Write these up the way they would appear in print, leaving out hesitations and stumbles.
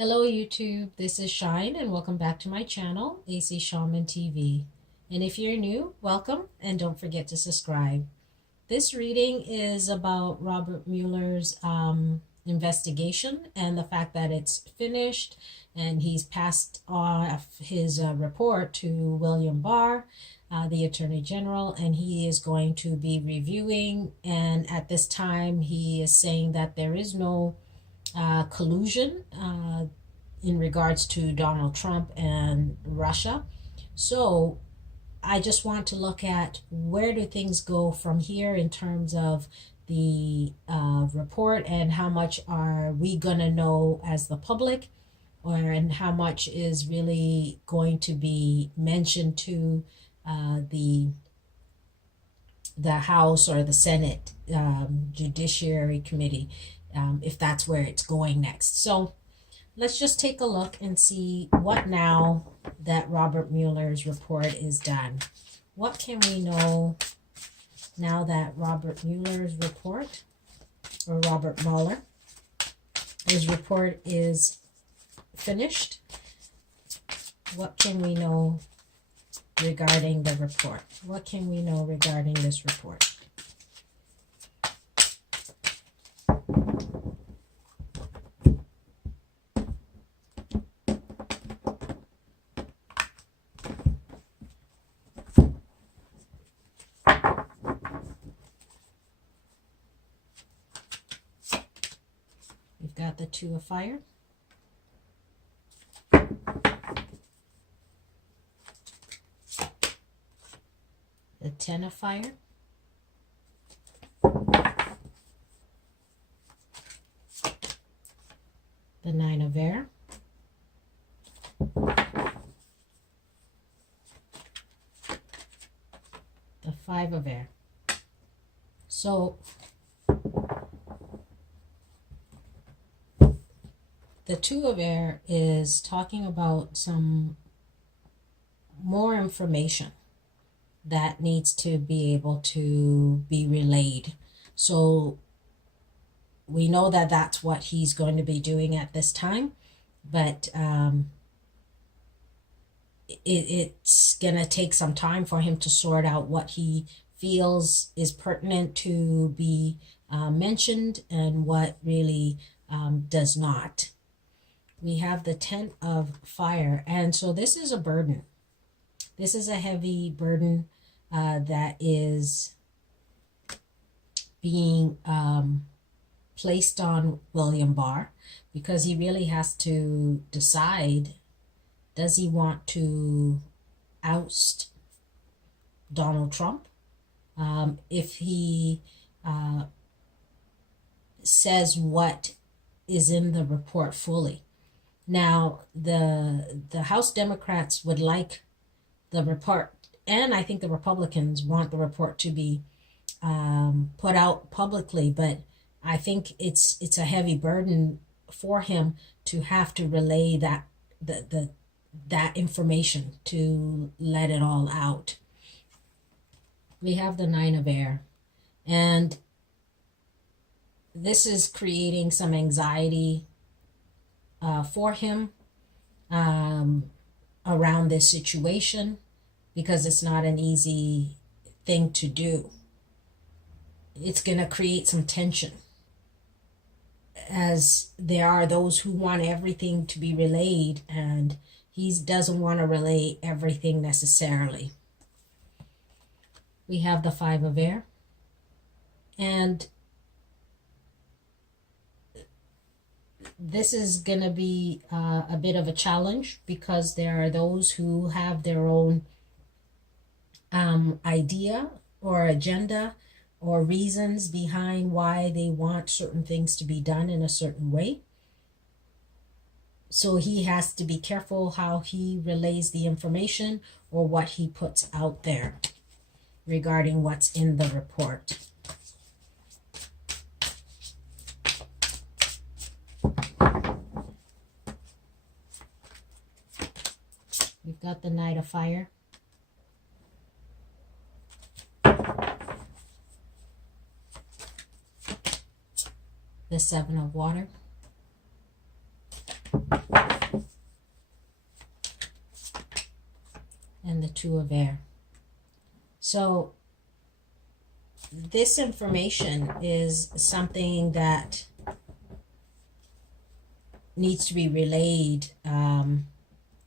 Hello YouTube, this is Shine and welcome back to my channel, AC Shaman TV. And if you're new, welcome and don't forget to subscribe. This reading is about Robert Mueller's investigation and the fact that it's finished and he's passed off his report to William Barr, the Attorney General, and he is going to be reviewing, and at this time he is saying that there is no collusion in regards to Donald Trump and Russia. So I just want to look at where do things go from here in terms of the report, and how much are we going to know as the public, and how much is really going to be mentioned to the House or the Senate Judiciary Committee, if that's where it's going next. So let's just take a look and see what now that Robert Mueller's report is done. What can we know now that Robert Mueller's report, or Robert Mueller, his report is finished? What can we know regarding the report? What can we know regarding this report? We've got the Two of Fire, the Ten of Fire, the Nine of Air, the Five of Air. So the Two of Air is talking about some more information that needs to be able to be relayed. So we know that that's what he's going to be doing at this time, but it's going to take some time for him to sort out what he feels is pertinent to be mentioned and what really does not. We have the Ten of Fire, and so this is a burden. This is a heavy burden that is being placed on William Barr, because he really has to decide, does he want to oust Donald Trump? If he says what is in the report fully. Now, the House Democrats would like the report, and I think the Republicans want the report to be put out publicly, but I think it's a heavy burden for him to have to relay that information, to let it all out. We have the Nine of Air, and this is creating some anxiety for him around this situation, because it's not an easy thing to do. It's going to create some tension, as there are those who want everything to be relayed, and he doesn't want to relay everything necessarily. We have the Five of Air, and this is going to be a bit of a challenge, because there are those who have their own idea or agenda or reasons behind why they want certain things to be done in a certain way. So he has to be careful how he relays the information or what he puts out there regarding what's in the report. We've got the Knight of Fire, the Seven of Water, Two of Air. So this information is something that needs to be relayed,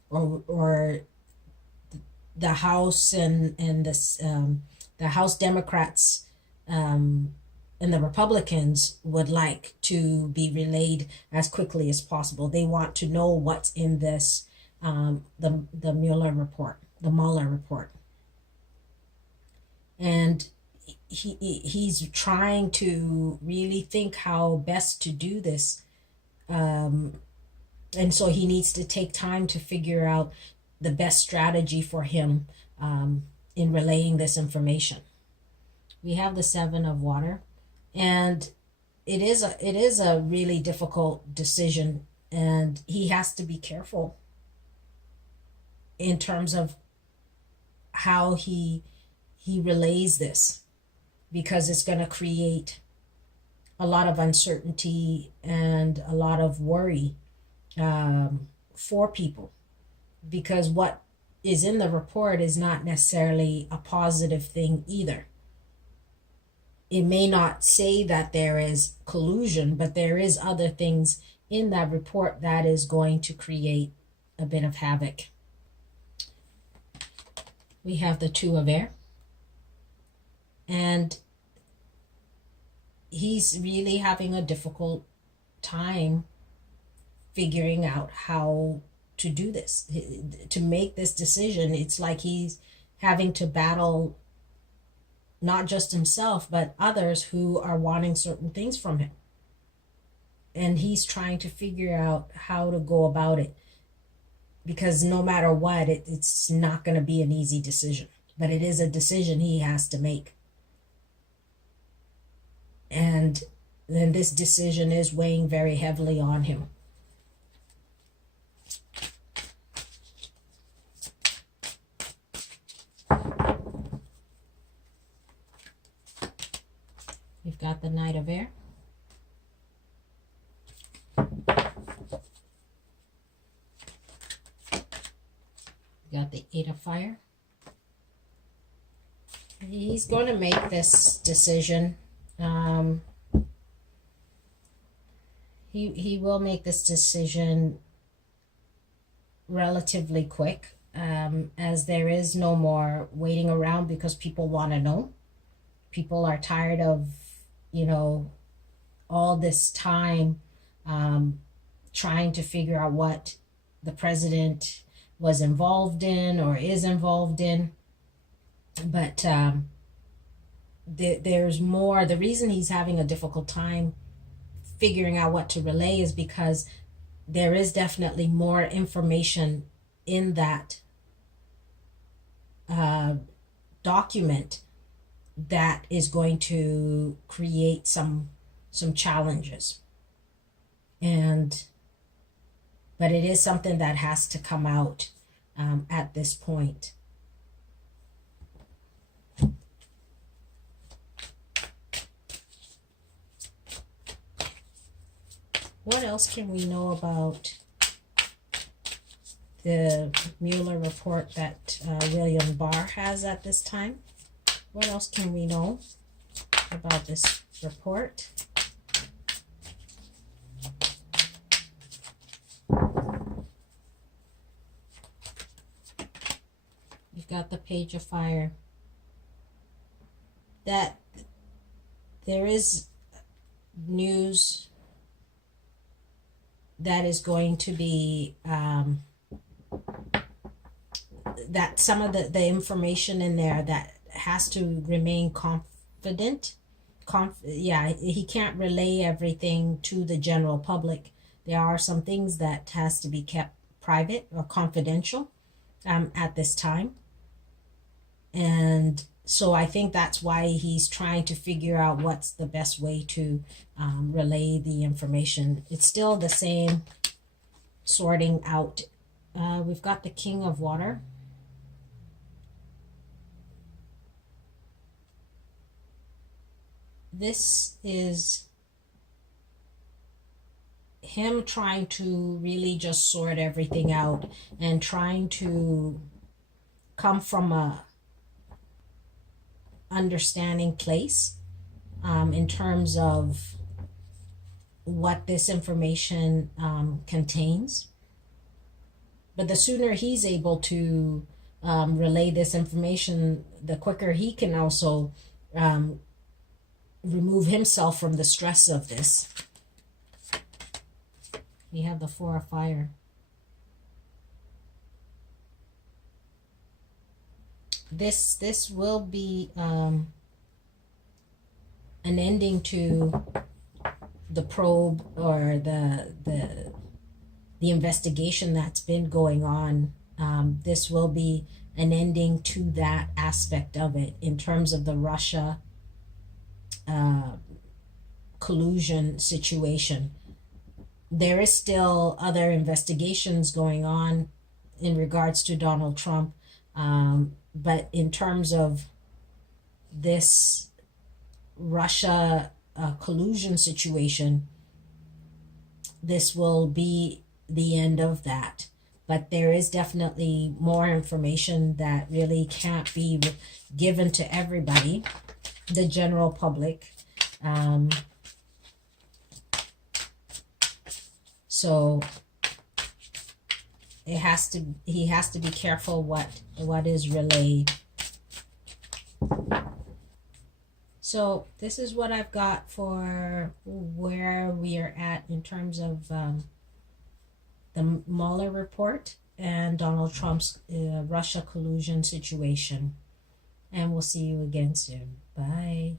or the House and the House Democrats and the Republicans would like to be relayed as quickly as possible. They want to know what's in this, the Mueller report, the Mueller report. And he's trying to really think how best to do this. And so he needs to take time to figure out the best strategy for him in relaying this information. We have the Seven of Water, and it is a really difficult decision, and he has to be careful in terms of how he relays this, because it's going to create a lot of uncertainty and a lot of worry for people, because what is in the report is not necessarily a positive thing either. It may not say that there is collusion, but there is other things in that report that is going to create a bit of havoc. We have the Two of Air, and he's really having a difficult time figuring out how to do this, to make this decision. It's like he's having to battle not just himself, but others who are wanting certain things from him. And he's trying to figure out how to go about it, because no matter what, it's not going to be an easy decision, but it is a decision he has to make. And then this decision is weighing very heavily on him. We've got the Knight of Air. We've got the Eight of Fire. He's going to make this decision. He will make this decision relatively quick, as there is no more waiting around, because people want to know. People are tired of, all this time trying to figure out what the president was involved in or is involved in. But there's more. The reason he's having a difficult time figuring out what to relay is because there is definitely more information in that document that is going to create some challenges. But it is something that has to come out at this point. What else can we know about the Mueller report that William Barr has at this time? What else can we know about this report? You've got the Page of Fire. That there is news that is going to be that some of the information in there that has to remain confident. He can't relay everything to the general public. There are some things that has to be kept private or confidential at this time. And so I think that's why he's trying to figure out what's the best way to relay the information. It's still the same sorting out. We've got the King of Water. This is him trying to really just sort everything out and trying to come from a understanding place in terms of what this information contains. But the sooner he's able to relay this information, the quicker he can also remove himself from the stress of this. We have the Four of Fire. This will be an ending to the probe or the investigation that's been going on. This will be an ending to that aspect of it in terms of the Russia collusion situation. There is still other investigations going on in regards to Donald Trump, but in terms of this Russia collusion situation, this will be the end of that. But there is definitely more information that really can't be given to everybody, the general public. So he has to be careful what is relayed. So this is what I've got for where we are at in terms of the Mueller report and Donald Trump's Russia collusion situation. And we'll see you again soon. Bye.